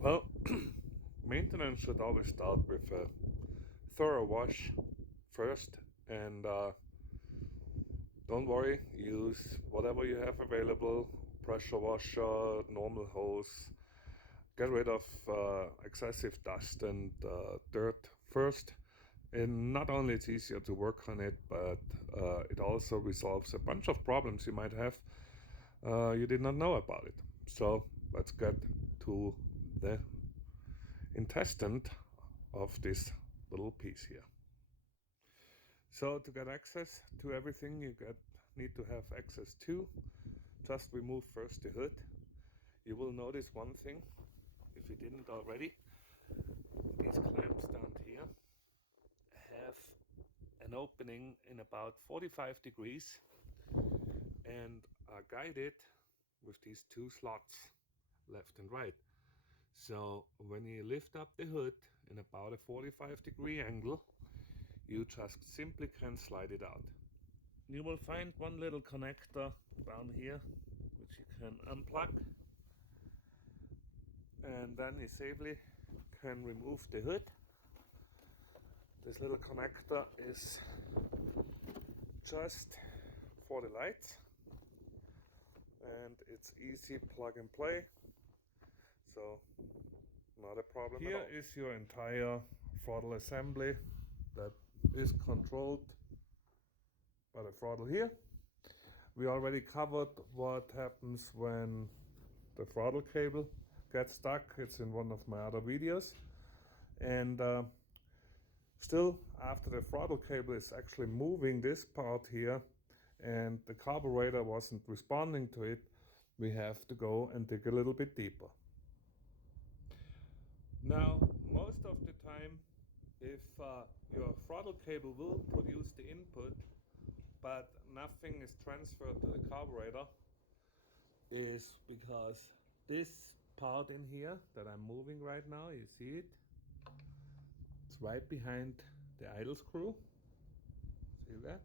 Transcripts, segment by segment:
Well, maintenance should always start with a thorough wash first, and don't worry, use whatever you have available, pressure washer, normal hose. Get rid of excessive dust and dirt first. And not only it's easier to work on it, but it also resolves a bunch of problems you might have you did not know about it. So let's get to the intestine of this little piece here. So to get access to everything you need to have access to, just remove first the hood. You will notice one thing, if you didn't already, these clamps down here have an opening in about 45 degrees and are guided with these two slots, left and right. So when you lift up the hood in about a 45-degree angle, you just simply can slide it out. You will find one little connector down here which you can unplug, and then you safely can remove the hood. This little connector is just for the lights and it's easy plug and play, so not a problem at all. Here is your entire throttle assembly that is controlled by the throttle here. We already covered what happens when the throttle cable gets stuck. It's in one of my other videos. And still, after the throttle cable is actually moving this part here and the carburetor wasn't responding to it, we have to go and dig a little bit deeper. Now, most of the time, if your throttle cable will produce the input, but nothing is transferred to the carburetor, is because this part in here that I'm moving right now, you see it? It's right behind the idle screw. See that?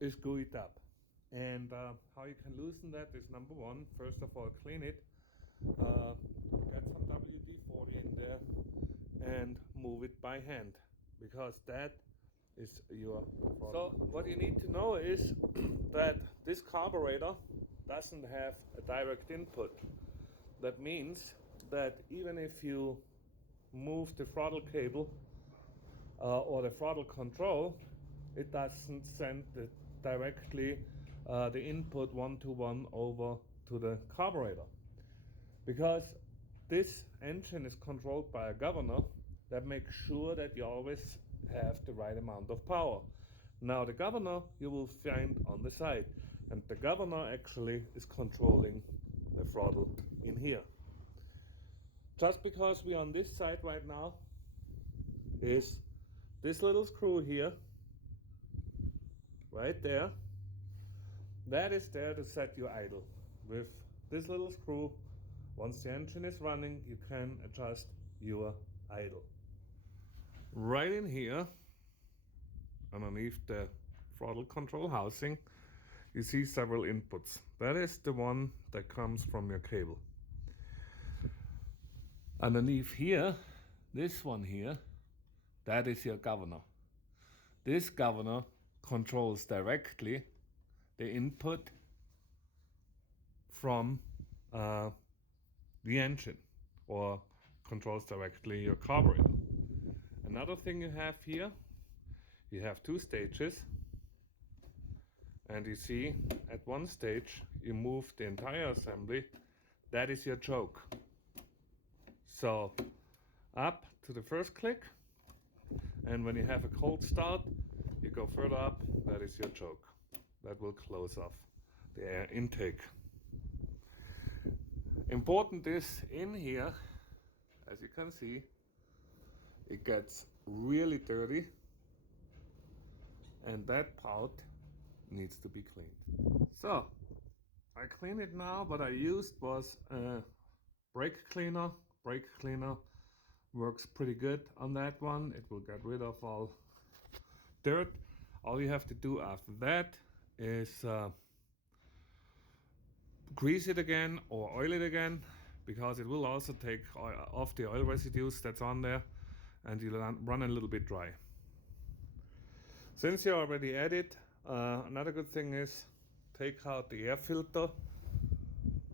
Is screwed up. And how you can loosen that is, number one, first of all, clean it. Get some WD-40 in there and move it by hand, because that is your throttle. So what you need to know is that this carburetor doesn't have a direct input. That means that even if you move the throttle cable or the throttle control, it doesn't send directly the input one-to-one over to the carburetor, because this engine is controlled by a governor that makes sure that you always have the right amount of power. Now the governor you will find on the side, and the governor actually is controlling the throttle in here. Just because we're on this side right now, is this little screw here, right there, that is there to set you idle. With this little screw, once the engine is running, you can adjust your idle. Right in here, underneath the throttle control housing, you see several inputs. That is the one that comes from your cable. Underneath here, this one here, that is your governor. This governor controls directly the input from the engine, or controls directly your carburetor. Another thing you have here, you have two stages, and you see at one stage you move the entire assembly. That is your choke. So up to the first click, and when you have a cold start, you go further up. That is your choke. That will close off the air intake. Important is, in here, as you can see, it gets really dirty, and that part needs to be cleaned. So I clean it now. What I used was a brake cleaner. Brake cleaner works pretty good on that one. It will get rid of all dirt. All you have to do after that is grease it again or oil it again, because it will also take off the oil residues that's on there, and you'll run a little bit dry. Since you already added, another good thing is take out the air filter.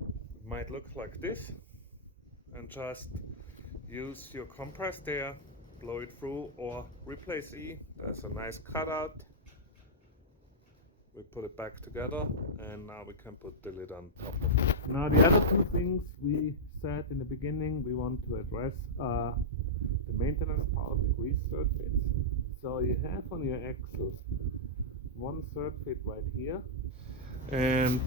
It might look like this, and just use your compressed air, blow it through, or replace E. There's a nice cutout. We put it back together, and now we can put the lid on top of it. Now the other two things we said in the beginning, we want to address the maintenance part, the grease circuits. So you have on your axle one circuit right here, and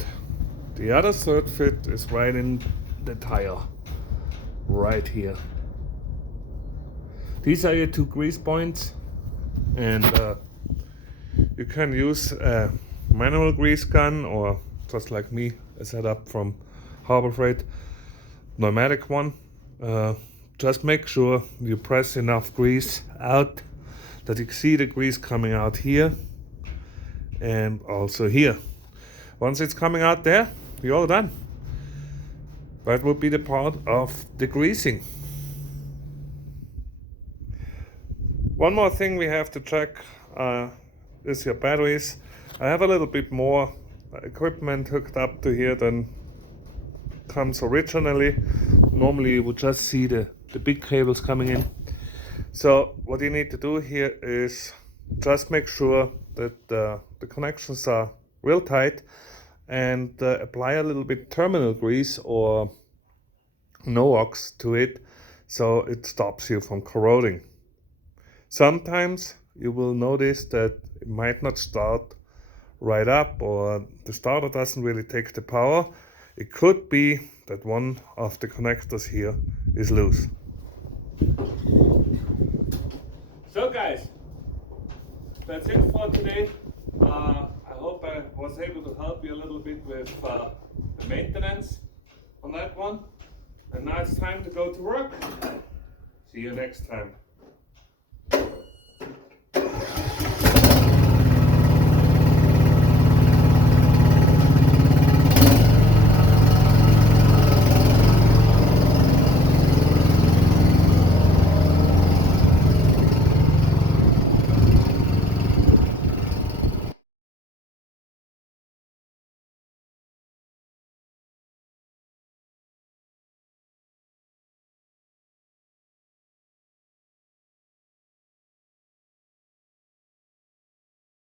the other circuit is right in the tire, right here. These are your two grease points, and you can use a manual grease gun, or just like me, a setup from Harbor Freight, pneumatic one. Just make sure you press enough grease out that you see the grease coming out here and also here. Once it's coming out there, you're all done. That would be the part of the greasing. One more thing we have to check is your batteries. I have a little bit more equipment hooked up to here than comes originally. Normally you would just see the big cables coming in. So what you need to do here is just make sure that the connections are real tight, and apply a little bit terminal grease or no-ox to it, so it stops you from corroding. Sometimes you will notice that it might not start right up, or the starter doesn't really take the power. It could be that one of the connectors here is loose. So guys, that's it for today. I hope I was able to help you a little bit with the maintenance on that one. And now it's time to go to work. See you next time.